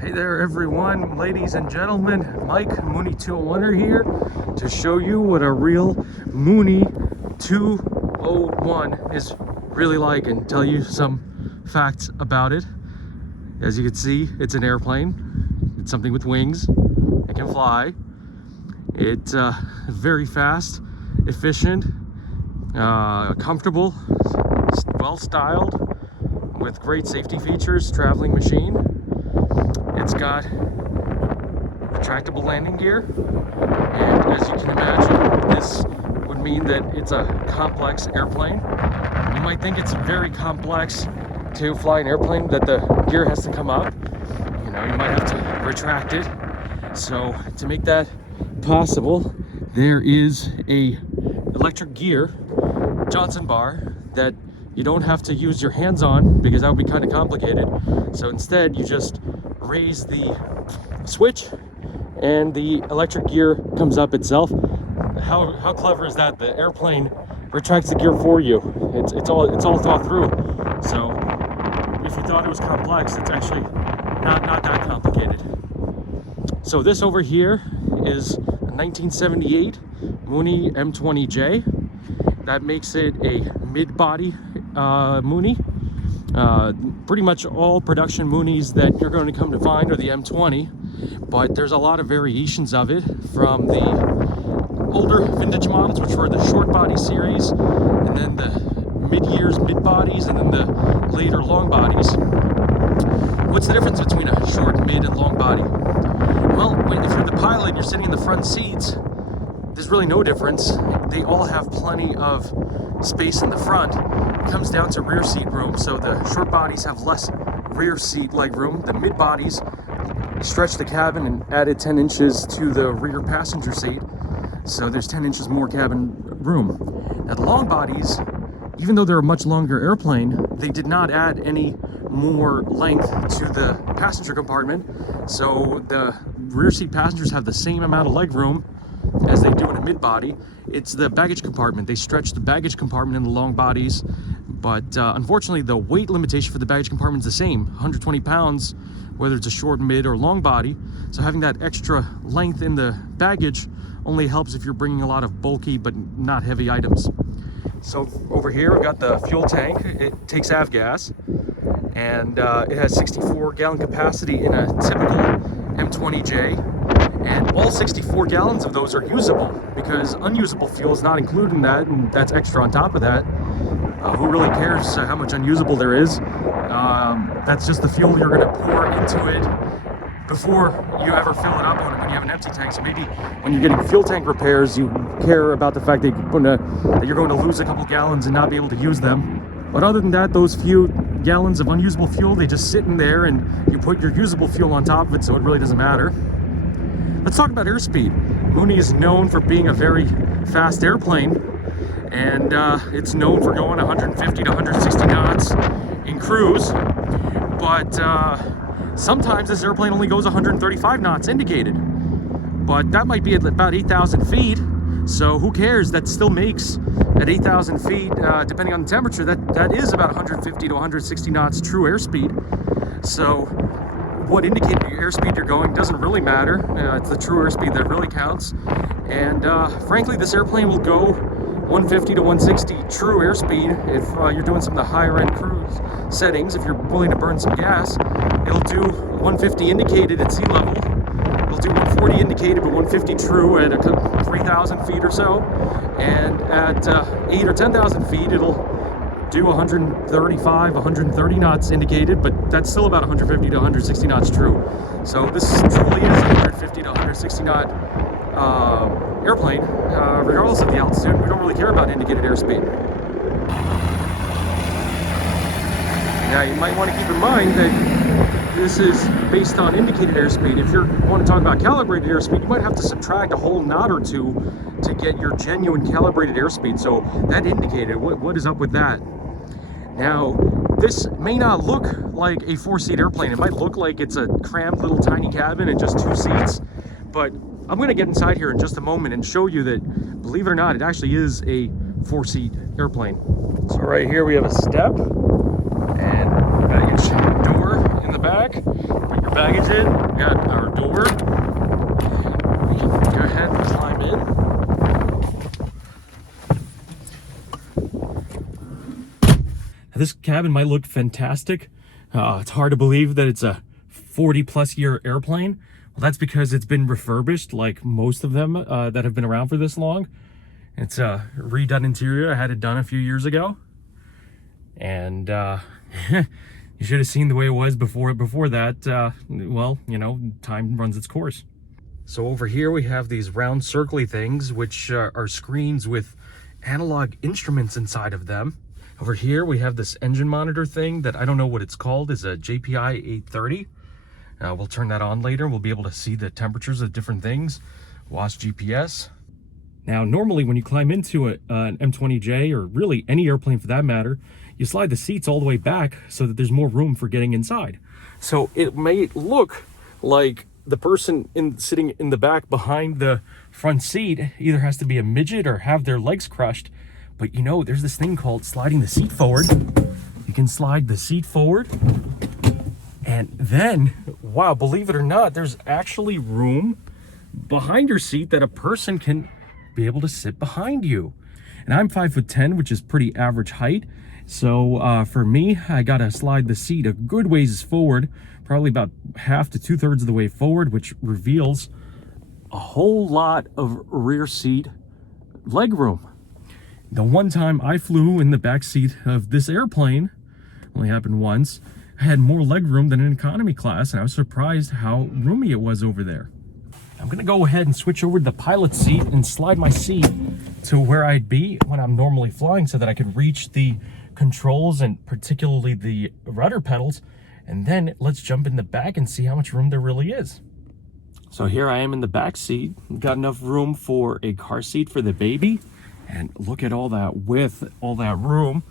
Hey there everyone, ladies and gentlemen, Mike Mooney M20J here to show you what a real Mooney 201 is really like and tell you some facts about it. As you can see, it's an airplane. It's something with wings. It can fly. It's very fast, efficient, comfortable, well styled, with great safety features, traveling machine. It's got retractable landing gear, and as you can imagine, this would mean that it's a complex airplane. You might think it's very complex to fly an airplane, that the gear has to come up. You know, you might have to retract it. So to make that possible, there is a electric gear Johnson bar that you don't have to use your hands on, because that would be kind of complicated. So instead, you just raise the switch and the electric gear comes up itself. How clever is that? The airplane retracts the gear for you. It's all thought through. So if you thought it was complex, it's actually not that complicated. So this over here is a 1978 Mooney M20J. That makes it a mid-body Mooney. Pretty much all production Mooneys that you're going to come to find are the M20, but there's a lot of variations of it, from the older vintage models, which were the short body series, and then the mid-years mid-bodies, and then the later long bodies. What's the difference between a short, mid, and long body? Well, if you're the pilot and you're sitting in the front seats, there's really no difference. They all have plenty of space in the front. It comes down to rear seat room, so the short bodies have less rear seat leg room. The mid bodies stretched the cabin and added 10 inches to the rear passenger seat, so there's 10 inches more cabin room. Now the long bodies, even though they're a much longer airplane, they did not add any more length to the passenger compartment, so the rear seat passengers have the same amount of leg room as they do in a mid-body. It's the baggage compartment. They stretch the baggage compartment in the long bodies, but unfortunately the weight limitation for the baggage compartment is the same, 120 pounds, whether it's a short, mid, or long body. So having that extra length in the baggage only helps if you're bringing a lot of bulky but not heavy items. So over here we've got the fuel tank. It takes avgas, and it has 64 gallon capacity in a typical M20J. And all 64 gallons of those are usable, because unusable fuel is not included in that, and that's extra on top of that. Who really cares how much unusable there is? That's just the fuel you're going to pour into it before you ever fill it up on it when you have an empty tank. So maybe when you're getting fuel tank repairs, you care about the fact that you're going to lose a couple gallons and not be able to use them. But other than that, those few gallons of unusable fuel, they just sit in there, and you put your usable fuel on top of it, so it really doesn't matter. Let's talk about airspeed. Mooney is known for being a very fast airplane, and it's known for going 150 to 160 knots in cruise, but sometimes this airplane only goes 135 knots indicated, but that might be at about 8,000 feet, so who cares? That still makes, at 8,000 feet, depending on the temperature, that is about 150 to 160 knots true airspeed. So what indicator airspeed you're going doesn't really matter. It's the true airspeed that really counts. And frankly, this airplane will go 150 to 160 true airspeed if you're doing some of the higher end cruise settings. If you're willing to burn some gas, it'll do 150 indicated at sea level. It'll do 140 indicated, but 150 true at 3,000 feet or so. And at 8 or 10,000 feet, it'll do 135, 130 knots indicated, but that's still about 150 to 160 knots true. So this truly is a 150 to 160 knot airplane, regardless of the altitude. We don't really care about indicated airspeed. Now you might want to keep in mind that this is based on indicated airspeed. If you want to talk about calibrated airspeed, you might have to subtract a whole knot or two to get your genuine calibrated airspeed. So that indicated, what is up with that? Now, this may not look like a four-seat airplane. It might look like it's a crammed little tiny cabin and just two seats, but I'm going to get inside here in just a moment and show you that, believe it or not, it actually is a four-seat airplane. So right here we have a step and baggage door in the back. Put your baggage in. We got our door. We can go ahead and climb in. This cabin might look fantastic. It's hard to believe that it's a 40+ year airplane. Well, that's because it's been refurbished, like most of them that have been around for this long. It's a redone interior. I had it done a few years ago. And you should have seen the way it was before that. Well, you know, time runs its course. So over here we have these round circly things, which are screens with analog instruments inside of them. Over here we have this engine monitor thing that I don't know what it's called. It's a JPI 830. We'll turn that on later. We'll be able to see the temperatures of different things. Watch GPS. Now, normally when you climb into an M20J, or really any airplane for that matter, you slide the seats all the way back so that there's more room for getting inside. So it may look like the person sitting in the back behind the front seat either has to be a midget or have their legs crushed. But you know, there's this thing called sliding the seat forward. You can slide the seat forward. And then, wow, believe it or not, there's actually room behind your seat that a person can be able to sit behind you. And I'm 5'10", which is pretty average height. So for me, I gotta slide the seat a good ways forward, probably about half to 2/3 of the way forward, which reveals a whole lot of rear seat leg room. The one time I flew in the back seat of this airplane, only happened once, I had more leg room than an economy class, and I was surprised how roomy it was over there. I'm gonna go ahead and switch over to the pilot seat and slide my seat to where I'd be when I'm normally flying so that I could reach the controls and particularly the rudder pedals. And then let's jump in the back and see how much room there really is. So here I am in the back seat. Got enough room for a car seat for the baby. And look at all that width, all that room.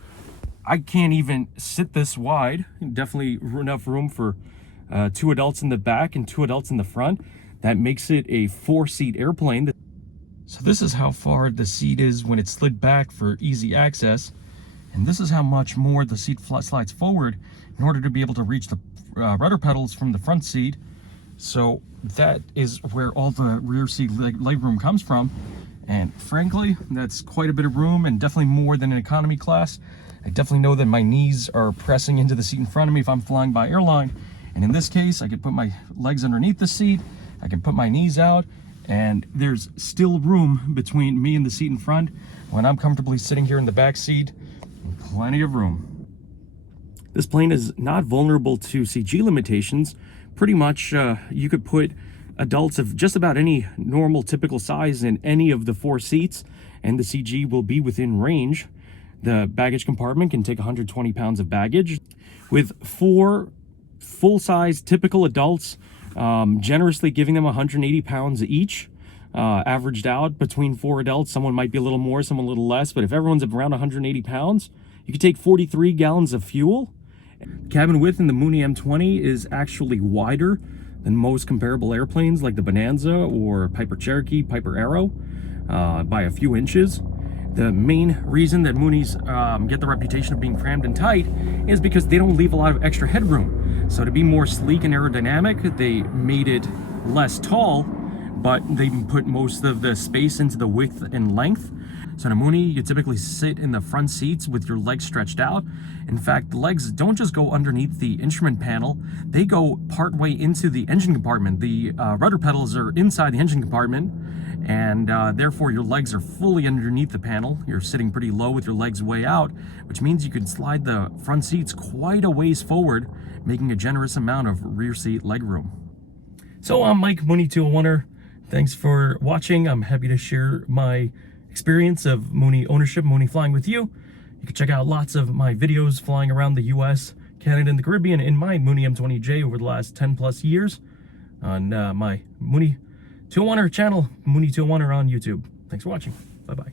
I can't even sit this wide. Definitely enough room for 2 adults in the back and 2 adults in the front. That makes it a 4-seat airplane. So this is how far the seat is when it's slid back for easy access. And this is how much more the seat slides forward in order to be able to reach the rudder pedals from the front seat. So that is where all the rear seat leg room comes from. And frankly, that's quite a bit of room, and definitely more than an economy class. I definitely know that my knees are pressing into the seat in front of me if I'm flying by airline. And in this case, I can put my legs underneath the seat, I can put my knees out, and there's still room between me and the seat in front when I'm comfortably sitting here in the back seat. Plenty of room. This plane is not vulnerable to CG limitations. Pretty much you could put adults of just about any normal typical size in any of the 4 seats, and the CG will be within range. The baggage compartment can take 120 pounds of baggage. With 4 full-size typical adults, generously giving them 180 pounds each, averaged out between 4 adults. Someone might be a little more, someone a little less, but if everyone's around 180 pounds, you could take 43 gallons of fuel. Cabin width in the Mooney M20 is actually wider than most comparable airplanes like the Bonanza or Piper Cherokee, Piper Arrow, by a few inches. The main reason that Mooneys get the reputation of being crammed and tight is because they don't leave a lot of extra headroom. So to be more sleek and aerodynamic, they made it less tall, but they put most of the space into the width and length. So in a Mooney, you typically sit in the front seats with your legs stretched out. In fact, the legs don't just go underneath the instrument panel, they go partway into the engine compartment. The rudder pedals are inside the engine compartment, and therefore your legs are fully underneath the panel. You're sitting pretty low with your legs way out, which means you can slide the front seats quite a ways forward, making a generous amount of rear seat leg room. So I'm Mike, Mooney 201er. Thanks for watching. I'm happy to share my experience of Mooney ownership, Mooney flying with you. You can check out lots of my videos flying around the US, Canada, and the Caribbean in my Mooney M20J over the last 10+ years on my Mooney 201er channel, Mooney 201er on YouTube. Thanks for watching. Bye-bye.